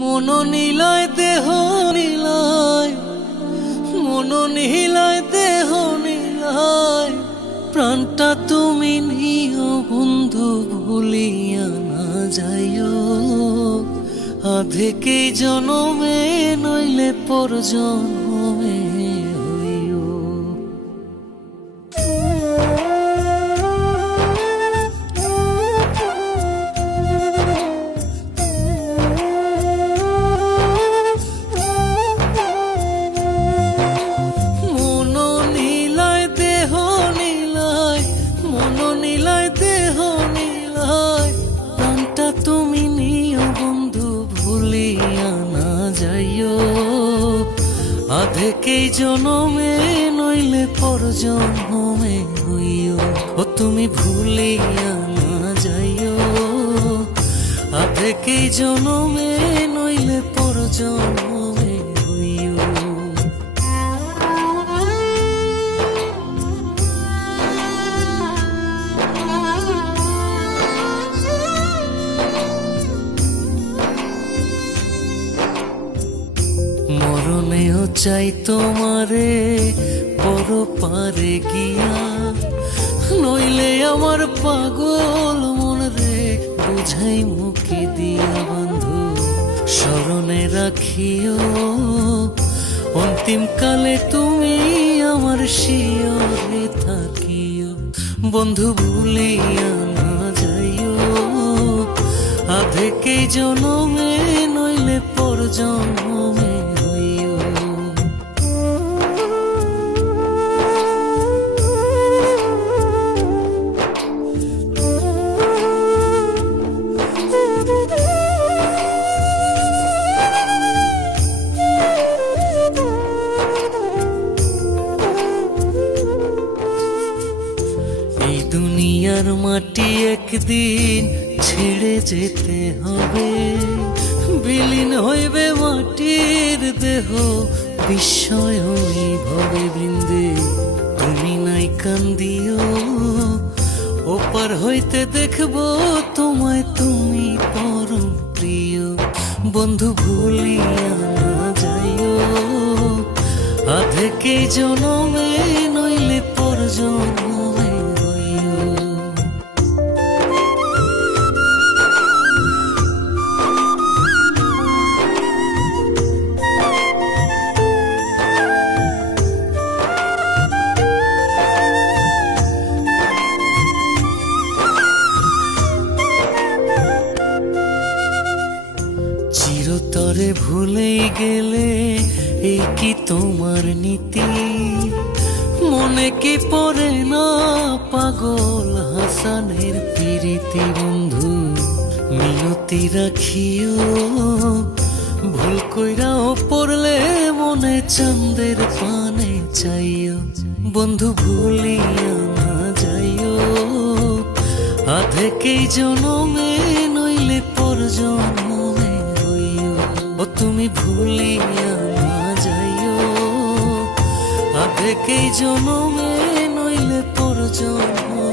মন নিলয় দেহ নিলয়, মন নিলয় দেহ নিলয়, প্রাণটা তুমি নিও বন্ধু ভুলিয়া না যাইও। আধেকে জনমে নইলে পর জনমে হইও। মন নিলয় দেহ নিলয়, মন নিলয় দেহ নিলয়, প্রাণটা তুমি নিও বন্ধু ভুলিয়া না যাইও। আধেকে জনমে নইলে পর জনমে হইও। ও তুমি ভুলিয়া না যাইও, আধেকে জনমে নইলে পর জনমে হইও। মরণেও চাই তোমারে পর পারে গিয়া, নইলে আমার পাগল মন রে বুঝাই মুখে দিয়া। বন্ধু স্মরণে রাখিও অন্তিম কালে তুমি আমার শিয়রে থাকিও। বন্ধু ভুলিয়া না যাইও, আধেকে জনমে নইলে পর জনমে হইও। এই দুনিয়ার মাটি একদিন ছেড়ে যেতে হবে, বিলীন হইবে মাটির দেহ বিস্ময় ভবে বৃন্দে। তুমি নাই কান্দিও, ওপার হইতে দেখবো তোমায় তুমি পরম প্রিয়। বন্ধু ভুলিয়া না যাইও, আধেকে জনমে নইলে পর জনমে হইও। চিরতরে ভুলে গেলে এই কি তোমার নীতি? মনে কি পড়ে না পাগল হাসানের প্রীতি? বন্ধু মিনতি রাখিও, ভুল কইরাও পড়লে মনে চাঁদের পানে চাইও। বন্ধু ভুলিয়া না যাইও, আধেকে জনমে নইলে পর জনমে হইও। ও তুমি ভুলিয়া না যাইও, আধেকে জনমে নইলে পর জনমে